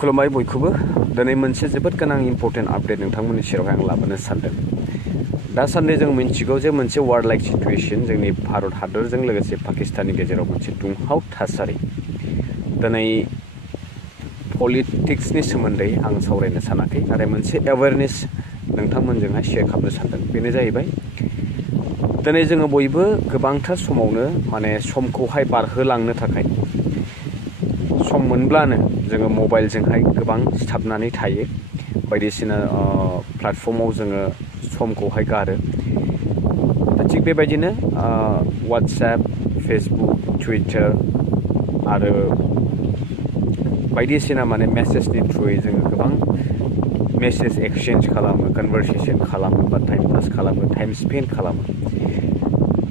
खुलुमबाय बयखौबो दिनै मोनसे जोबोद गोनां इम्पर्टेन्ट आपडेट नोंथांमोननि सेरावहाय आं लाबोनो सानदों। दासान्दि जों मिन्थिगौ जे मोनसे वार लाइक सिचुएशन जोंनि भारत हादरजों लोगोसे पाकिस्ताननि गेजेराव मोनसे दुंहाव थासारि। दिनै पलिटिक्सनि सोमोन्दै आं सावरायनो सानाखै, नाथाय मोनसे एवेयारनेस नोंथांमोनजोंहाय शेयार खालामनो सानदों। बेनो जाहैबाय दिनै जोङो बयबो गोबांथार समावनो समखौहाय बारहोलांनो थाखाय सम मोनब्लानो जोङो मबाइलजोंहाय गोबां सिथाबनानै थायो, बायदिसिना प्लेटफर्माव जोङो समखौहाय गारो। दा थिग बेबायदिनो वाट्सएप, फेसबुक, टुइटार आरो बायदिसिना मेसेजनि थ्रुयै जोङो गोबां मेसेज एक्सचेन्ज खालामो, कनभारसेसन खालामो, बा टाइम पास खालामो, टाइम स्पेन्ड खालामो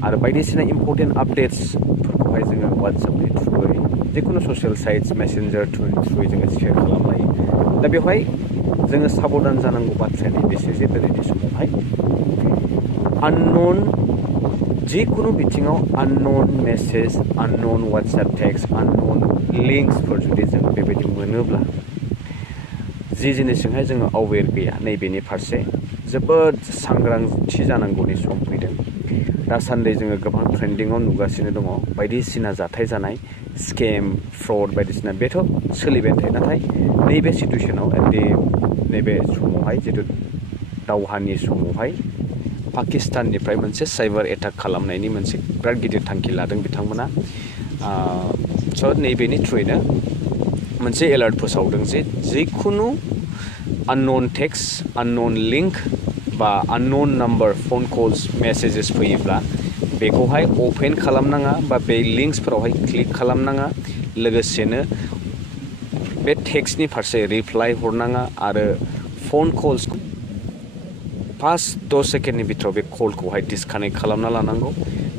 आरो बायदिसिना इम्पर्टेन्ट आपडेट्सफोरखौहाय जोङो वाट्सएपनि थ्रुयै जिखुनु ससियेल साइट्स मेसेन्जार थ्रुयै जोङो शेयार खालामलायो। दा बेवहाय जोङो साबधान जानांगौ बाथ्राया बेसो जे दिनैनि समावहाय आननन जिखुनु बिथिङाव आननन मेसेज, आननन वाट्सएप टेक्स्ट, आननन लिंक्सफोर जुदि जोङो बेबायदि मोनोब्ला जि जिनिसजोंहाय जोङो अवेर गैया, नैबेनि फारसे जोबोद सांग्रांथि जानांगौनि सम फैदों। दासान्दि जोङो गोबां ट्रेन्डिंआव नुगासिनो दङ बायदिसिना जाथाय जानाय, स्केम, फ्रड बायदिसिना बेथ' सोलिबाय थायो। नाथाय नैबे सिटुएसनाव नैबे समावहाय जितु दावहानि समावहाय पाकिस्ताननिफ्राय मोनसे साइबार एटाक खालामनायनि मोनसे बिराद गिदिर थांखि लादों बिथांमोना। स' नैबेनि थ्रुयैनो मोनसे एलार्ट फोसावदों जे जिखुनु आननन टेक्स्ट, आननन लिंक बा आननन नाम्बार फन कल्स मेसेजेस फैयोब्ला बेखौहाय अपेन खालामनाङा बा बे लिंक्सफोरावहाय क्लिक खालामनाङा, लोगोसेनो बे टेक्स्टनि फारसे रिप्लाइ हरनाङा आरो फन कल्स 5-10 सेकेन्डनि बिथोराव बे कलखौहाय डिसकानेक्ट खालामना लानांगौ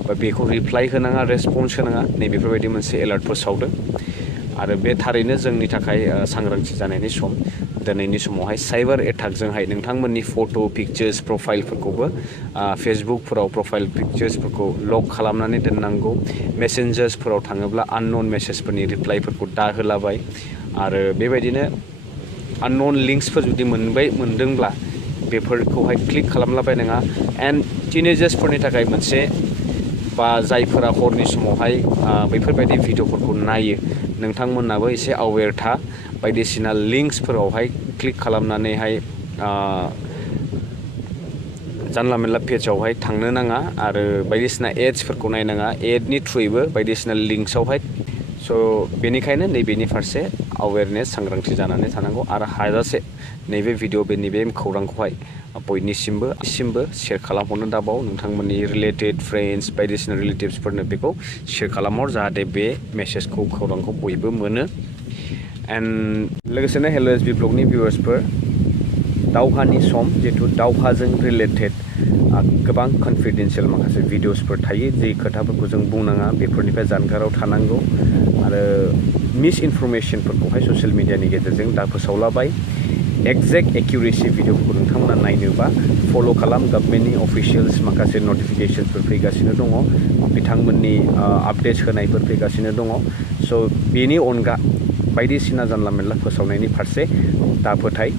बा बेखौ रिप्लाइ होनाङा, रेसपन्स होनाङा। नैबेफोरबायदि मोनसे एलार्ट फोसावदों आरो बे थारैनो जोंनि थाखाय सांग्रांथि जानायनि सम। दिनैनि समावहाय साइबार एटाकजोंहाय नोंथांमोननि फट', पिक्चार्स, प्रफाइलफोरखौबो फेसबुकफोराव प्रफाइल पिक्चार्सफोरखौ लक खालामनानै दोननांगौ। मेसेन्जार्सफोराव थाङोब्ला आननन मेसेजफोरनि रिप्लाइफोरखौ दाहोलाबाय आरो बेबायदिनो आननन लिंक्सफोर जुदि मोनदोंब्ला बेफोरखौहाय क्लिक खालामलाबायनाङा। एन्ड टिनेजार्सफोरनि थाखाय मोनसे बा जायफोरा हरनि समावहाय बेफोरबायदि भिडिअफोरखौ नायो, नोंथांमोनाबो एसे अवेर था। बायदिसिना लिंक्सफोरावहाय क्लिक खालामनानैहाय जानला मेनला पेजावहाय थांनो नाङा आरो बायदिसिना एड्सफोरखौ नायनाङा, एडनि थ्रुयैबो बायदिसिना लिंक्सआवहाय। स' बेनिखायनो नैबेनि फारसे अवेरनेस, सांग्रांथि जानानै थानांगौ आरो हाजासे नैबे भिडिअ, नैबे खौरांखौहाय बयनिसिमबो शेयार खालामहरनो दाबाव। नोंथांमोननि रिलेटेड फ्रेन्ड्स, बायदिसिना रिलेटिभ्सफोरनो बेखौ शेयार खालामहर, जाहाथे बे मेसेजखौ, खौरांखौ बयबो मोनो। एन्ड लोगोसेनो hellosbvlogनि भिउवार्सफोर, दावहानि सम, जिहेतु दावहाजों रिलेटेड गोबां कनफिडेन्सियेल माखासे भिडिअसफोर थायो, जि खोथाफोरखौ जों बुंनाङा बेफोरनिफ्राय जानगाराव थानांगौ आरो मिस इनफरमेसनफोरखौहाय ससियेल मिडियानि गेजेरजों दा फोसावलाबाय। एक्जेक्ट एक्युरेसि भिडिअफोरखौ नोंथांमोना नायनोबा फल' खालाम। गभर्नमेन्टनि अफिसियेल्स माखासे नटिफिकेसनफोर फैगासिनो दङ, बिथांमोननि आपडेट्स होनायफोर फैगासिनो दङ। स' बेनि अनगा बायदिसिना जानला मेनला फोसावनायनि फारसे दा फोथाय,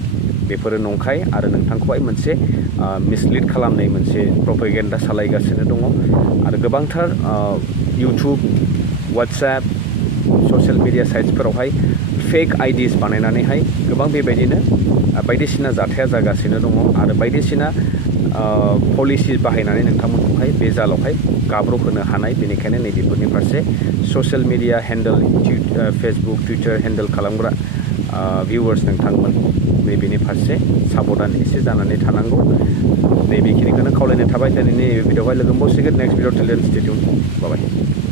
बेफोरो नंखाय आरो नोंथांखौहाय मोनसे मिसलिड खालामनाय मोनसे प्रपेगेन्डा सालायगासिनो दङ आरो गोबांथार इउटुब, वाट्सएप, ससियेल मिडिया साइट्सफोरावहाय फेक आइडिस बानायनानैहाय गोबां बेबायदिनो बायदिसिना जाथाया जागासिनो दङ आरो बायदिसिना पलिसि बाहायनानै नोंथांमोनखौहाय बे जालावहाय गाब्र'होनो हानाय। बेनिखायनो नैबेफोरनि फारसे social media handle, Facebook, Twitter handle खालामग्रा भिउवार्स नोंथांमोन, नैबेनि फारसे साबधान एसे जानानै थानांगौ। नैबेखिनिखौनो खावलायनाय थाबाय। दिनैनि भिडिअआवहाय लोगो मोनबावसिगोन नेक्स्ट भिडिअ। टिल देन स्टे टिउन, बाय बाय।